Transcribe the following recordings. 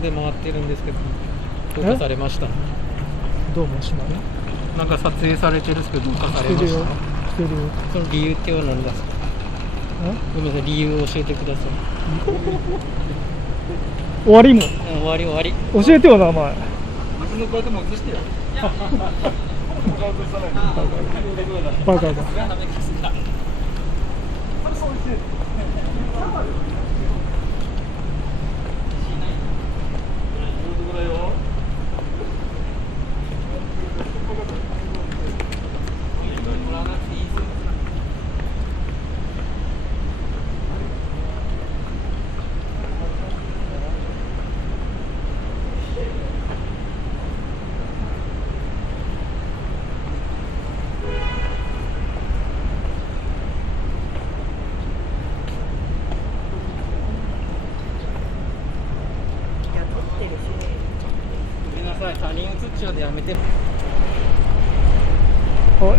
で回ってるんですけど、どうかされました？どうもしない。なんか撮影されてるんですけど、どうかされました？してるよ。その理由っては何ですか？ごめんなさい、理由を教えてください。終わりも。終わり終わり。教えてよ名前。自分の顔でも映してよ。バカだ。ごめんなさい、他人映っちゃうでやめて。あ、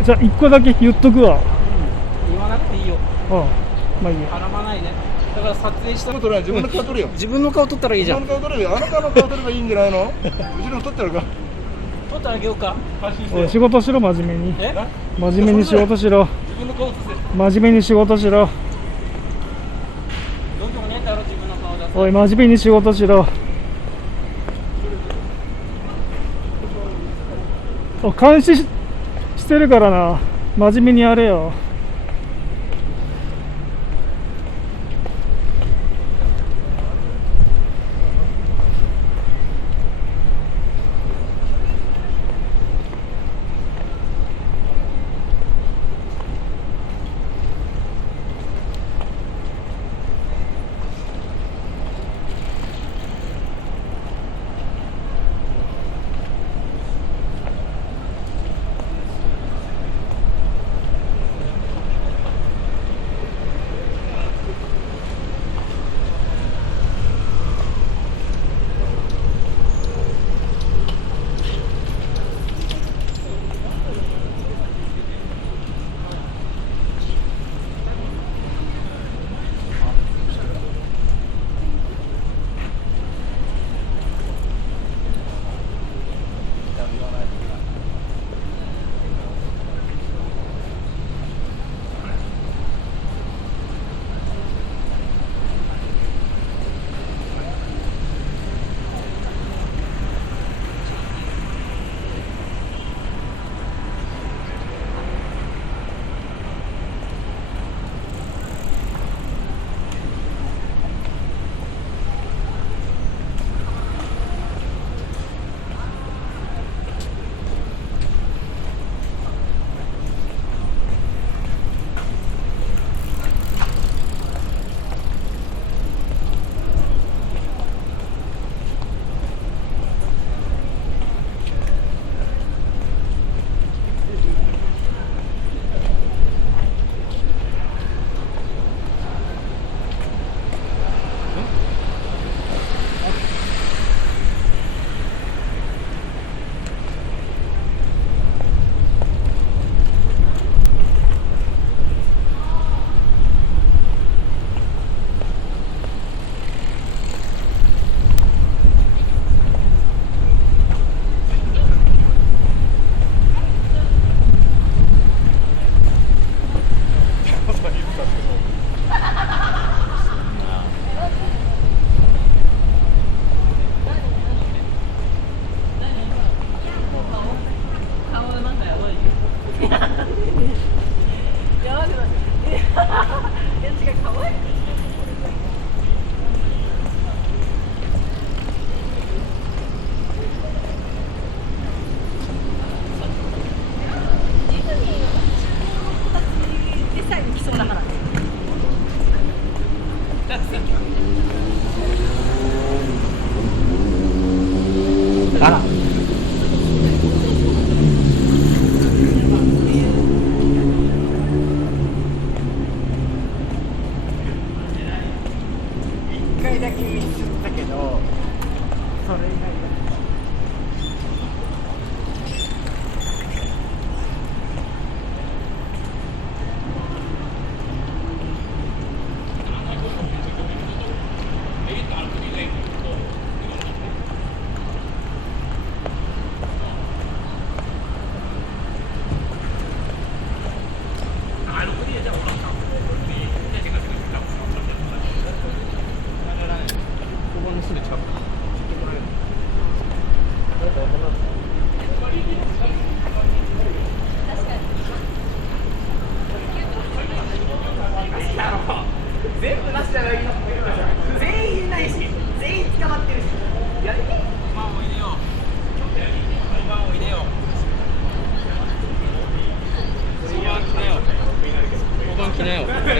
じゃあ一個だけ言っとくわ。言わなくていいよ。まあいいや。絡まないで。だから撮影した撮れない、自分の顔撮るよ。自分の顔撮ったらいいじゃん。自分の顔撮るよ。あなたの顔撮ればいいんじゃないの？うちの撮ってやるか。撮ってあげようか。おい仕事しろ真面目に。え？真面目に仕事しろ。自分の顔映せ。真面目に仕事しろ。どんどんねえだろ、自分の顔出す。おい真面目に仕事しろ。監視してるからな。真面目にやれよ。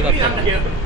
れだったら